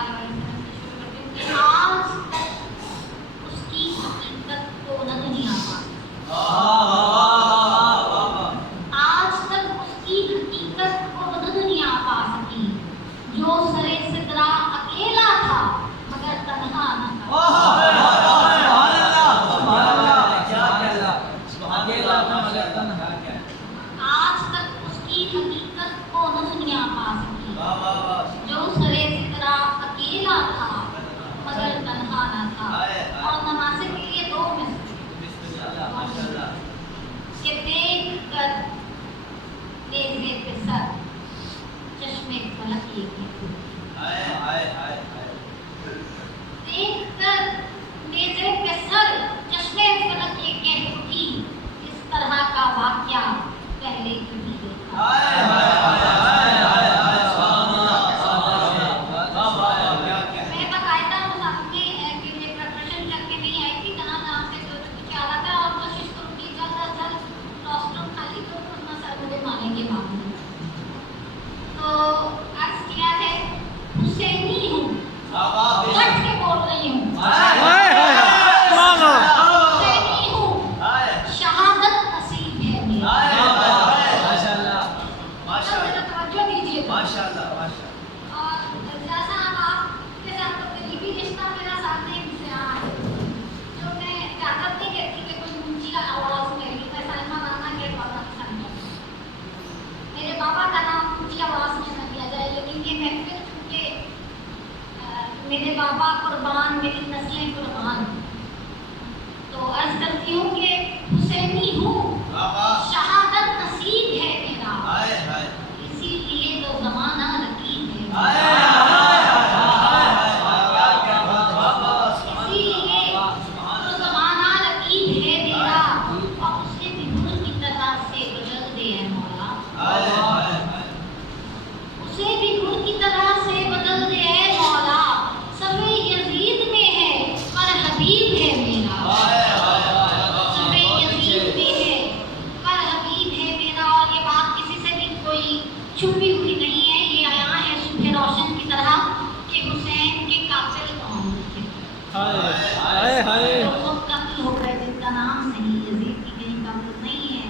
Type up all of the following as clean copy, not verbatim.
علیہ وسلم سے شروع کرتی ہوں کہ آج تک اس کی حقیقت کو نظر نہیں آ پاتی، آج تک اس کی حقیقت کو نظر نہیں آ پا سکی، جو سرے سدرا اکیلا تھا مگر تنہا نہ تھا۔ آج تک اس کی حقیقت کو نظر نہیں آ پا سکی، جو سرے سدرا اکیلا تھا مگر تنہا نہ تھا۔ اور نمازے کے لیے دو مثال کہ دیکھ کر نیزے پہ سر چشمے فلک یہ کہتی، دیکھ کر نیزے پہ سر چشمے فلک یہ کہہ اٹھی، اس طرح کا واقعہ پہلے کبھی دیکھا۔ میں باقاعدہ مسافے کے لیے پریپریشن کر کے نہیں آئی تھی، جہاں سے کچھ آ رہا تھا اور کوشش کروں گی جلد از جلد کلاس روم خالی تو اتنا سر مجھے مانے کے بعد تو عرض کیا ہے حسینی ہوں، ڈٹ کے بول رہی ہوں، حسینی ہوں، شہادت نصیب ہے میرا۔ توجہ دیجیے اور جیسا آپ کے ساتھ قریبی رشتہ میرا ساتھ نہیں جو میں اجازت نہیں کرتی کہ کوئی اونچی آواز میں سلمہ مانا کے بابا کی سمجھا میرے بابا کا نام اونچی آواز میں نہ لیا جائے، لیکن یہ محفل چونکہ میرے بابا قربان میری نسلیں قربان، تو عرض کرتی ہوں کہ حسینی ہوں، شہادت نصیب ہے میرا، اسی لیے تو زمانہ رقیب ہے، اسی لیے تو زمانہ رقیب ہے میرا، اور اسے بھی نور کی طرح سے بدل دے اے مولا، اسے بھی نور کی طرح سے بدل دے اے مولا، صفِ یزید میں ہے پر حبیب ہے میرا، صفِ یزید میں ہے پر حبیب ہے میرا۔ اور یہ بات کسی سے بھی کوئی چھپی ہوئی نہیں ہے، یہ آیا ہے صبح روشن کی طرح کہ حسین کے قاتل کون تھے، جو خود قتل ہو گئے، جن کا نام صحیح یزید کی کہیں قبر نہیں ہے۔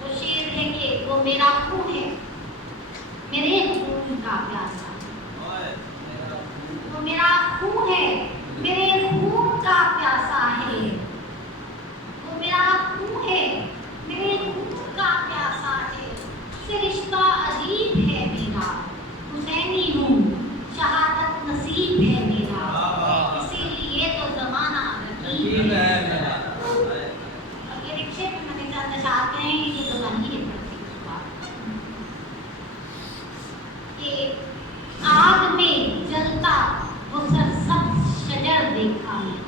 وہ شعر ہے کہ وہ میرا خون ہے، میرے خون کا پیاسا، وہ میرا خون ہے، میرے خون کا پیاسا ہے، وہ میرا خون ہے، میرے خون کا پیاسا ہے، سے رشتہ عجیب ہے میرا، حسینی ہوں، شہادت نصیب ہے میرا، اسی لیے تو زمانہ رقیب ہے میرا۔ اب یہ رکشے پہ میں نے چند اشعار کہے ہیں، یہ زبانی ہے پڑھتی اس بات کہ آگ میں جلتا وہ سرسبز شجر دیکھا میں،